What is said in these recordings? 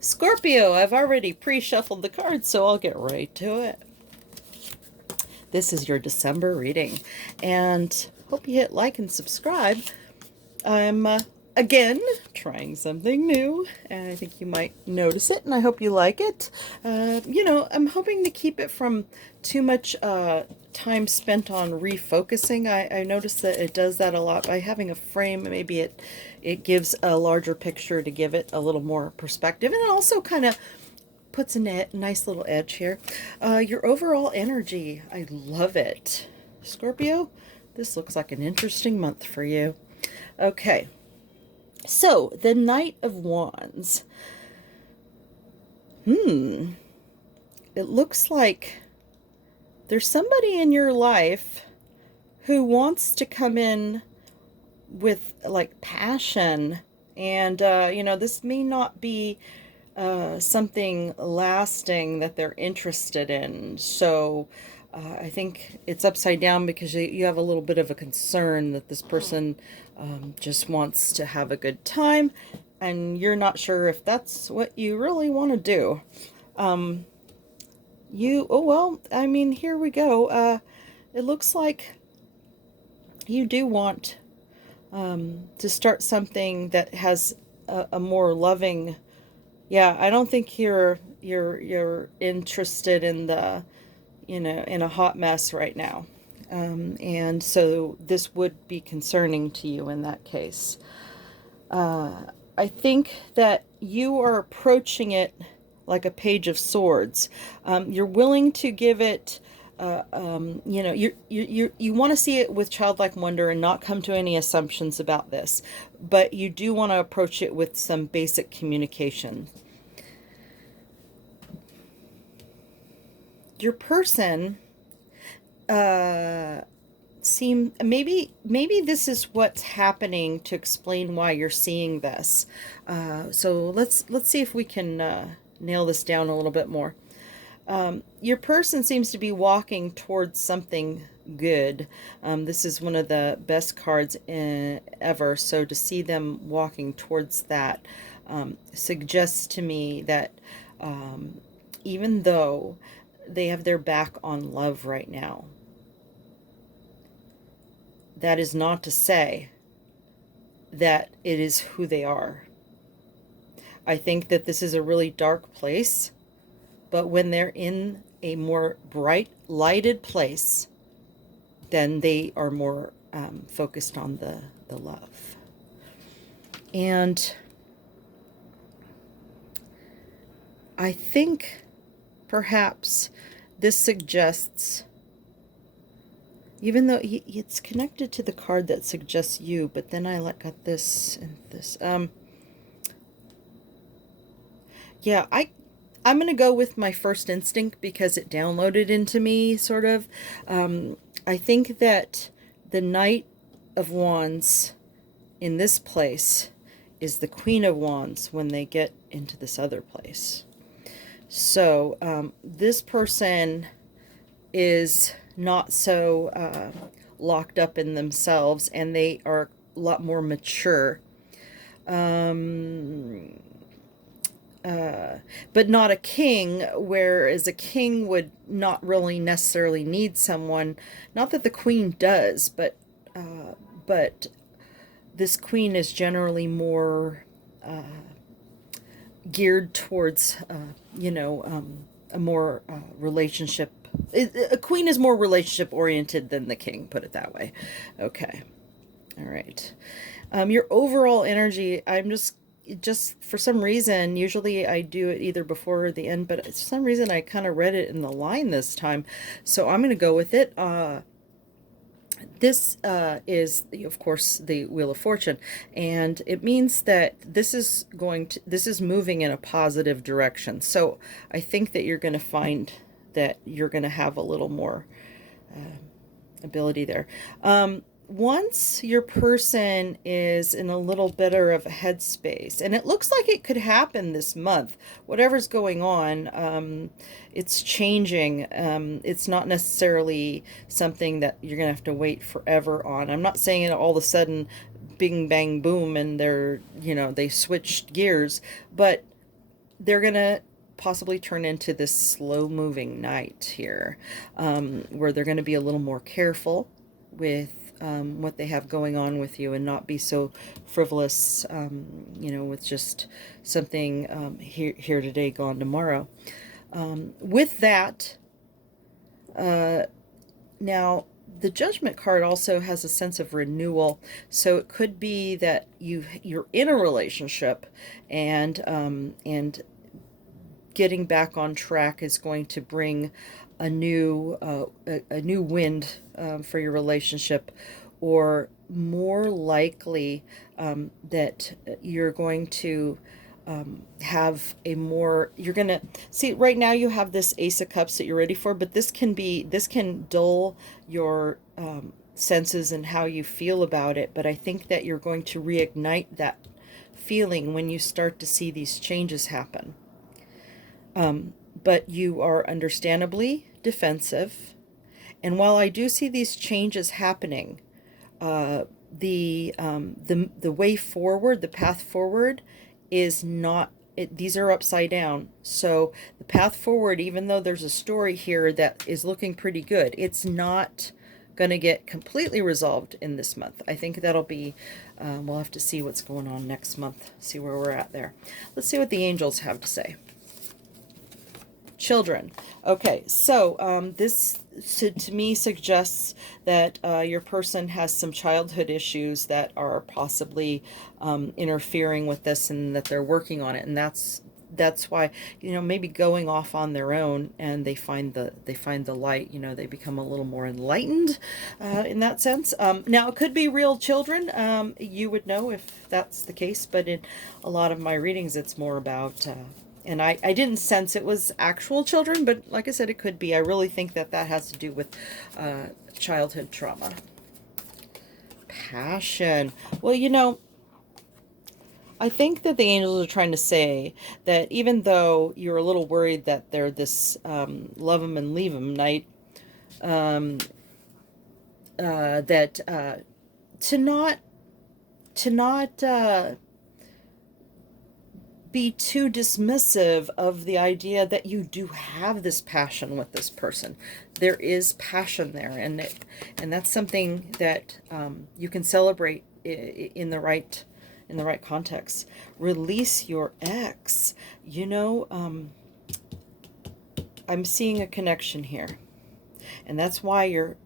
Scorpio, I've already pre-shuffled the cards, so I'll get right to it. This is your December reading, and hope you hit like and subscribe. I'm, again, trying something new, and I think you might notice it, and I hope you like it. I'm hoping to keep it from too much time spent on refocusing. I noticed that it does that a lot by having a frame. Maybe it gives a larger picture to give it a little more perspective, and it also kind of puts a nice little edge here. Your overall energy, I love it. Scorpio, this looks like an interesting month for you. Okay, so the Knight of Wands. It looks like there's somebody in your life who wants to come in with like passion, and this may not be something lasting that they're interested in. So I think it's upside down because you have a little bit of a concern that this person just wants to have a good time, and you're not sure if that's what you really want to do. Oh well, I mean, here we go. It looks like you do want to start something that has a more loving. Yeah, I don't think you're interested in in a hot mess right now. And so this would be concerning to you in that case. I think that you are approaching it like a page of swords. You're willing to give it, you want to see it with childlike wonder and not come to any assumptions about this, but you do want to approach it with some basic communication. Your person seem maybe this is what's happening to explain why you're seeing this. So let's see if we can nail this down a little bit more. Your person seems to be walking towards something good. This is one of the best cards ever. So to see them walking towards that suggests to me that even though they have their back on love right now, that is not to say that it is who they are. I think that this is a really dark place, but when they're in a more bright, lighted place, then they are more focused on the love. And I think perhaps this suggests, even though it's connected to the card that suggests you, but then I got this and this. Yeah, I'm going to go with my first instinct because it downloaded into me, sort of. I think that the Knight of Wands in this place is the Queen of Wands when they get into this other place. So this person is not so locked up in themselves, and they are a lot more mature. But not a king, whereas a king would not really necessarily need someone. Not that the queen does, but this queen is generally more geared towards, a more relationship. A queen is more relationship oriented than the king, put it that way. Okay. All right. Your overall energy, I'm just for some reason, usually I do it either before or the end, but for some reason I kind of read it in the line this time. So I'm going to go with it. This is, of course, the Wheel of Fortune, and it means that this is moving in a positive direction. So I think that you're going to find that you're going to have a little more ability there. Once your person is in a little better of a headspace, and it looks like it could happen this month, whatever's going on, it's changing. It's not necessarily something that you're going to have to wait forever on. I'm not saying it all of a sudden, bing, bang, boom, and they switched gears, but they're going to possibly turn into this slow moving night here, where they're going to be a little more careful with what they have going on with you, and not be so frivolous, with just something here today, gone tomorrow. With that, now, the Judgment card also has a sense of renewal, so it could be that you're in a relationship, and getting back on track is going to bring a new wind for your relationship, or more likely that you're going to have a more, you're gonna see, right now you have this Ace of Cups that you're ready for, but this can dull your senses and how you feel about it. But I think that you're going to reignite that feeling when you start to see these changes happen. But you are understandably defensive, and while I do see these changes happening, the way forward, the path forward, is not, these are upside down. So the path forward, even though there's a story here that is looking pretty good, it's not going to get completely resolved in this month. I think that'll be, we'll have to see what's going on next month, see where we're at there. Let's see what the angels have to say. Children. Okay, so this to me suggests that your person has some childhood issues that are possibly interfering with this, and that they're working on it, and that's why, maybe going off on their own, and they find the light. They become a little more enlightened in that sense. Now, it could be real children. You would know if that's the case, but in a lot of my readings, it's more about and I didn't sense it was actual children, but like I said, it could be. I really think that has to do with childhood trauma. Passion. Well, I think that the angels are trying to say that even though you're a little worried that they're this love them and leave them night, that to not be too dismissive of the idea that you do have this passion with this person. There is passion there, and that's something that you can celebrate in the right context. Release your ex. I'm seeing a connection here. And that's why your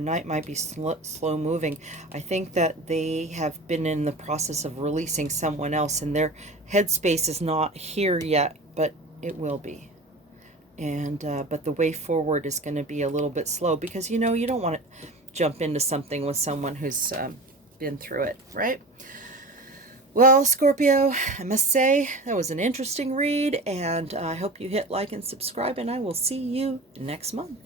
night might be slow moving. I think that they have been in the process of releasing someone else, and their headspace is not here yet, but it will be. And but the way forward is going to be a little bit slow, because you don't want to jump into something with someone who's been through it, right? Well, Scorpio, I must say that was an interesting read, and I hope you hit like and subscribe, and I will see you next month.